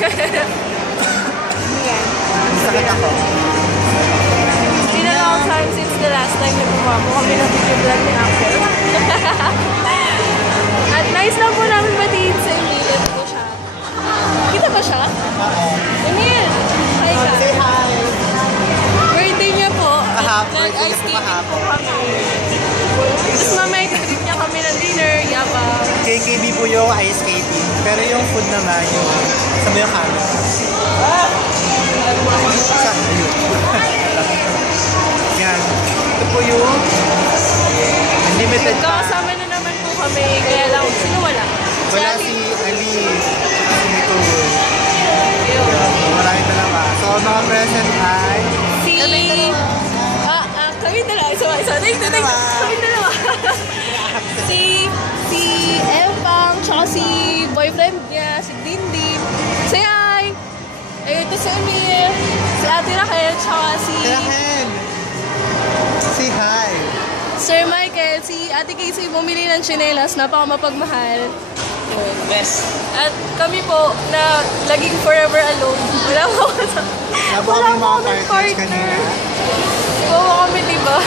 Yan. Sakit ako. It's been a long time since the last time na gumawa po kami ng video vlog ni Axel. At nice lang po namin batiin sa Emil. Ito po siya. Kita ba siya? Oo. Emil! Hi ka. Say hi! Birthday niya po. Kahapon, Nag-ice birthday niya po skating po kahapon. kami. Tapos mamaya itatreat niya kami ng dinner. Yabang. KKB po yung ice skating. Pero yung food naman, yung sabi yung camera. Saan? Ayun. Yan. Ito po yung unlimited pa. Kakasama na naman po kami. Kaya lang, sino wala? Wala Ate. si Ali. Si Nicole. Ayun. Wala yung dalawa. So, ang mga present ay... Si... kami dalawa. Isa. Kami dalawa. Si Empang, tsaka si boyfriend niya, si Dindin. Say hi! Ayun, ito si Emil, si Ate Raquel, tsaka si Rahel! Say hi! Sir Michael, si Ate Casey bumili ng tsinelas, napakamapagmahal. Best. At kami po na laging forever alone. Wala po ako sa... Labo Wala kami po mga kaming partners kanina. Bawa kami, diba?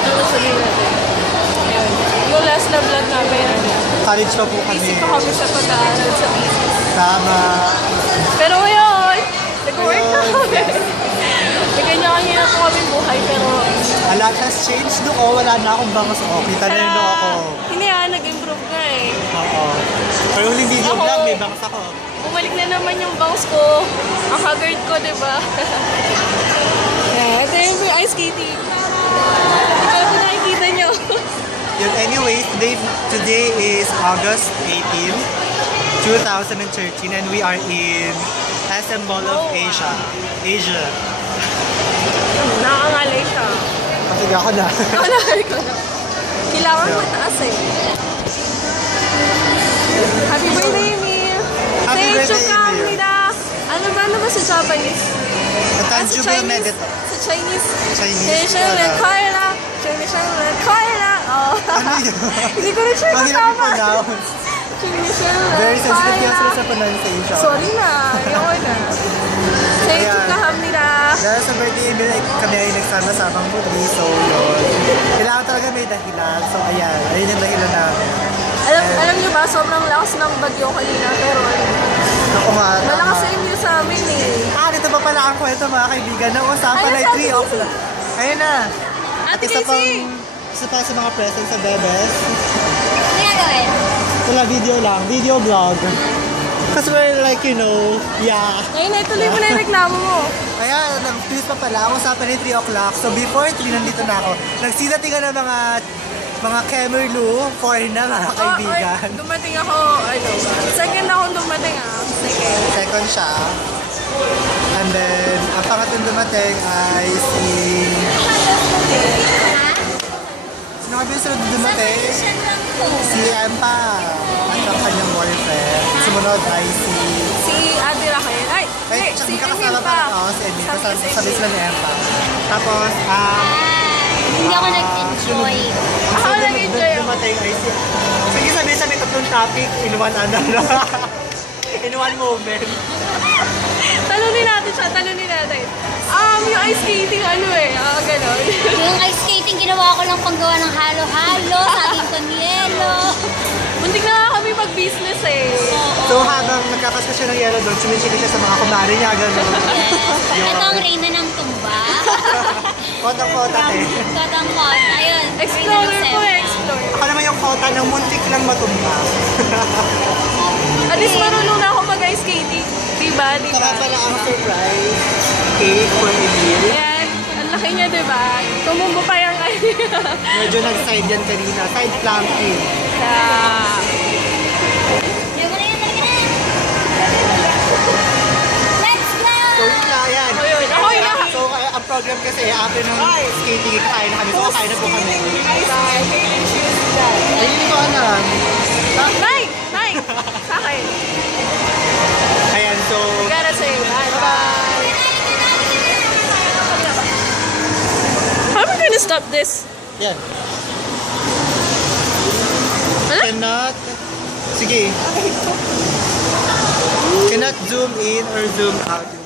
Ano sabihin natin? Ayun. Yung last na vlog namin, College pa po kami. busy pa kami sa pag-aaral sa business. Tama. Pero ngayon, nag-work na Ngayon, kami. May kanya-kanya na po kami buhay, pero... A lot has changed doon. Wala na akong bangas. Oh, kita na yun ako. Hindi nag-improve ka eh. Oo. Pero huling video Ako- vlog, may bangas ako. Bumalik na naman yung bangs ko. Ang haggard ko, diba? Yeah, ito yung ice skating. Ito po nakikita nyo. Yun, anyways, today is August 18, 2013, and we are in SM Mall of Asia. Nakangalay siya. Kasi ako na. Nakangalay ko na. Kailangan mataas eh. Happy birthday, Emil! Happy birthday, Emil. Chukamnida! Ano ba sa Japanese? A tangible medito. Sa Chinese. Chinese. Kaila. Kaila. Oh. Ano yun? Hindi ko na sure kung Mahirap tama. i-pronounce. Very sensitive yan sila sa pronunciation. Sorry na. Ayoko na. Say Ayan. chukamnida. Dahil sa birthday Emil, kami ay nagsama-samang muli, so yun. Kailangan talaga may dahilan. So ayan, ayun yung dahilan namin. Alam niyo ba, sobrang lakas ng bagyo kanina. Pero Ako nga, malakas tama. sa inyo sa amin eh. Dito pa pala ang kwento mga kaibigan. Ang usapan Ano ay sabi 3 o'clock. Ayun na. Ate At Casey! isa pa sa mga presents sa Bebes. Ano gawin? Wala video lang, video vlog. Kasi we're like, yeah. Ngayon na ituloy mo na yung reklamo mo. Kaya, nag-twist pa pala. Ang usapan ay 3 o'clock. So before 3, nandito na ako. Nagsidatingan ng mga Kemerlu, foreign na mga kaibigan. Dumating ako, second akong dumating Second. Second siya. And then, ang pangatlong dumating ay si... Sino ka ba sunod dumating? Si Empa. At ang kanyang boyfriend. Sumunod ay si... Si Ate Raquel. Ay, Ay, si kakasama Emil pa pa. ako si Emil. Sabi ko Sabi sila ni Empa. Tapos, Hindi ako nag-enjoy. Ako nag-enjoy ako. Dumating ay si... Sige, sabi tatlong topic in one in one moment. Talunin natin siya, talunin natin. Yung ice skating, ganon. Yung ice skating, ginawa ko lang panggawa ng halo-halo, saging con yelo. Muntik na nga kami mag-business eh. So, habang nagkakasya siya ng yelo doon, sumichika siya sa mga kumari niya, gano'n. Yes. Ito ang reyna ng tumba. Kotang-kota eh. Kotang-kot. Ayun. Explorer reyna ng ko Sem. explore. Ako naman yung kota ng muntik lang matumba. At least marunong na ako mag-ice skating. Diba? Saka pala ang surprise cake for Emil. Yan. Ang laki niya, diba? Tumumbo pa yung Medyo nag-side yan kanina. Side planking. Yung mo na yan, talaga na. Let's go! So, yun na, yan. Ako yun. Ako yun. So, ang program kasi, after ng skating, kakain na kami. So, kakain na po kami. Ay, hindi ko alam. Mike! Mike! Sa akin. Ayan, so... You gotta say bye-bye. How am I gonna stop this? Yan. Huh? Cannot... Sige. Cannot not zoom in or zoom out.